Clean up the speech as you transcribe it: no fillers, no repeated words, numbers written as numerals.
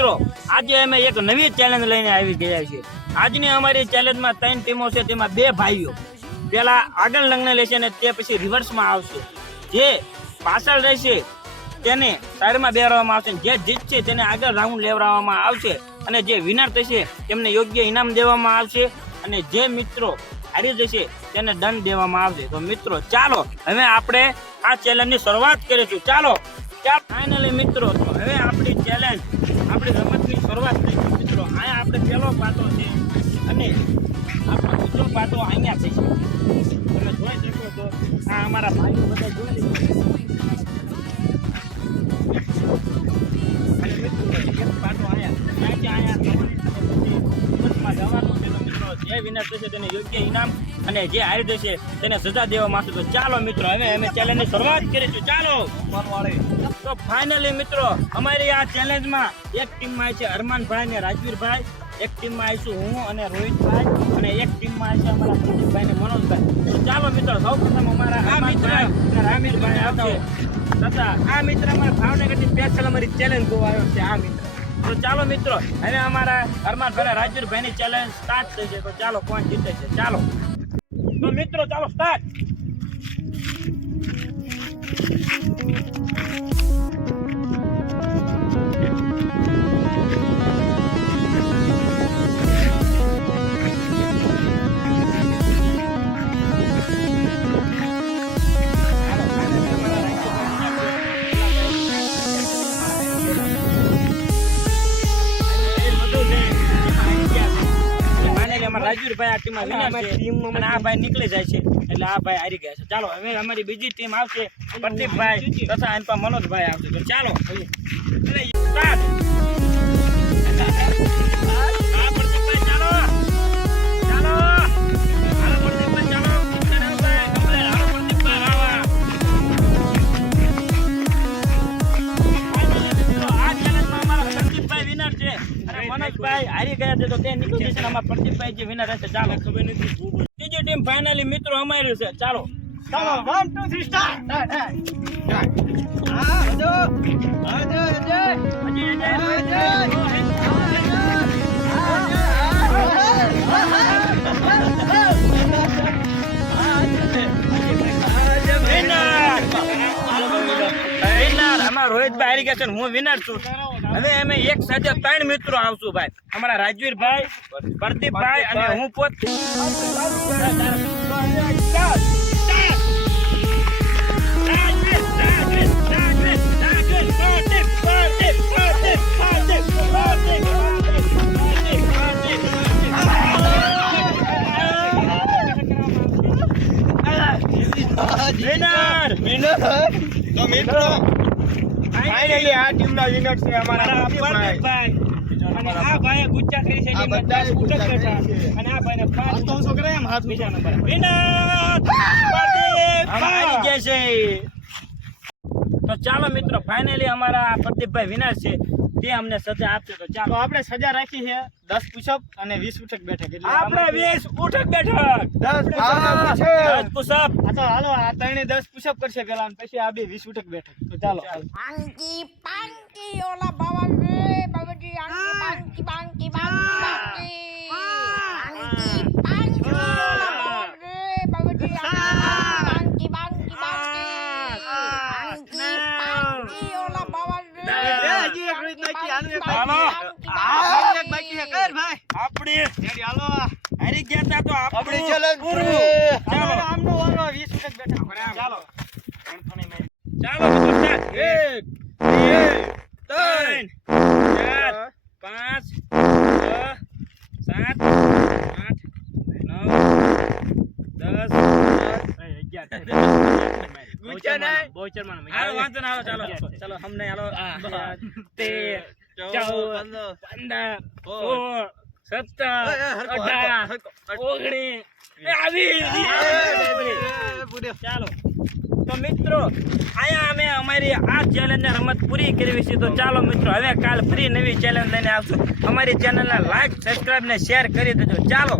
મિત્રો આજે અમે એક નવી ચેલેન્જ લઈને આવી ગયા છીએ। આજની અમારી ચેલેન્જમાં 3 ટીમો છે, તેમાં 2 ભાઈઓ પેલા આગળ લગ્ન લેશે અને તે પછી રિવર્સમાં આવશે। જે પાછળ રહેશે તેને સાઈડમાં બેરવામાં આવશે, જે જીતશે તેને આગળ રાઉન્ડ લેવડાવવામાં આવશે અને જે વિનર થશે તેમને યોગ્ય ઇનામ દેવામાં આવશે અને જે મિત્રો હારી જશે તેને દંડ દેવામાં આવશે। તો મિત્રો ચાલો હવે આપણે આ ચેલેન્જની શરૂઆત કરીશું। ચાલો ફાઇનલી મિત્રો હવે આપણી ચેલેન્જ આપણી રમતની શરૂઆત થઈ છે। મિત્રો અહીંયા આપણે પહેલો પાટો છે અને આપણો બીજો પાટો અહીંયા થશે। તમે જોઈ શકો છો આ અમારા ભાઈઓ બધા જોઈ લીધું અને મિત્રો એક પાટો અહીંયા જવાનું છે। તો મિત્રો જે વિનર થશે તેને યોગ્ય ઇનામ અને જે હારી જશે તેને સજા દેવામાં આવશે। તો ચાલો મિત્રો હવે અમે ચેલેન્જની શરૂઆત કરીશું। ચાલો તો ફાઇનલી મિત્રો અમારી આ ચેલેન્જમાં એક ટીમમાં છે અરમાનભાઈ અને રાજવીરભાઈ, એક ટીમમાં આવીશું હું અને રોહિતભાઈ અને એક ટીમમાં છે અમારા પ્રદીપભાઈ અને મનોજભાઈ। તો ચાલો મિત્રો સૌપ્રથમ અમારા અરમાનભાઈ અને રાજવીરભાઈ આવશે તથા આ મિત્ર અમારા ભાવનગરની સ્પેશિયલ અમારી ચેલેન્જ જોવા આવ્યો છે આ મિત્ર। તો ચાલો મિત્રો હવે અમારા અરમાનભાઈ રાજવીરભાઈની ચેલેન્જ સ્ટાર્ટ થઈ છે। તો ચાલો કોણ જીતે છે ચાલો। તો મિત્રો ચાલો સ્ટાર્ટ। રાજવીરભાઈ આ ટીમમાં વિનર છે અને આ ભાઈ નીકળી જાય છે એટલે આ ભાઈ હારી ગયા છે। ચાલો હવે અમારી બીજી ટીમ આવશે પ્રદીપભાઈ તથા એના મનોજભાઈ આવશે। તો ચાલો સ્ટાર્ટ। પ્રદીપભાઈ ચાલો ચાલો હાલો પ્રદીપભાઈ ચાલો હાલો પ્રદીપભાઈ આવા આ ચેલેન્જમાં અમારા પ્રદીપભાઈ વિનર છે અને મનોજભાઈ હારી ગયા છે। તો તે નીકળી જશે અમારા પ્રદીપભાઈ જે વિનર હશે। ચાલો ખબર નથી ત્રીજી ટીમ ફાઇનલી મિત્રો અમારી છે। ચાલો ચાલો 1 2 3 સ્ટાર્ટ। રોહિતભાઈ હારી ગયા છે હું વિનર છું। હવે અમે એક સાથે 3 મિત્રો આવશું ભાઈ, અમારા રાજવીરભાઈ, પ્રદીપભાઈ અને હું પોતે। તો મિત્રો ફાઇનલી આ ટીમના વિનર છે અમારા પ્રદીપભાઈ અને આ ભાઈએ ગુચ્ચા કરી છે અને આ ભાઈને 500 ગ્રામ હાથ બીજા નંબર વિનર પ્રદીપભાઈ છે। તો ચાલો મિત્રો ફાઇનલી અમારા પ્રદીપભાઈ વિનર છે, તે અમને સજા આપશે। તો ચાલો આપણે સજા રાખી છે 10 પુશઅપ અને 20 ઉઠક બેઠક। એટલે આપણે 20 ઉઠક બેઠક 10 પુશઅપ હાલો આ ત્રણે 10 પુશઅપ કરશે પેલા અને પછી આ બે 20 ઉઠક બેઠક। તો ચાલો પાંકી પાંકી ઓલા બાવાજી બાવાજી આંકી પાંકી પાંકી પાંકી પાંકી પાંકી ઓલા બાવાજી બાવાજી પાંકી પાંકી પાંકી પાંકી ઓલા બાવાજી હજી એક રીત નાખી આનું એક હાલો એક બાકી છે કર ભાઈ આપણી રેડી હાલો હારી ગયા તા તો આપણી ચેલેન્જ પૂરું। ચાલો આમનો વારો 20 ઉઠક બેઠક ચાલો ચાલો મિત્રો સ્ટાર્ટ 1 2 3 4 5 6 7 8 9 10 ગુચ્ચા નહીં બોચર માં હાલો વાંચો ના હાલો ચાલો ચાલો હમને હાલો 13 14 15 16 17 18 19 ચાલો તો મિત્રો અહીંયા અમે અમારી આ ચેલેન્જ ને રમત પૂરી કરવી છે। તો ચાલો મિત્રો હવે કાલ ફરી નવી ચેલેન્જ લઈને આવશું। અમારી ચેનલને લાઈક સબસ્ક્રાઇબ ને શેર કરી દેજો। ચાલો।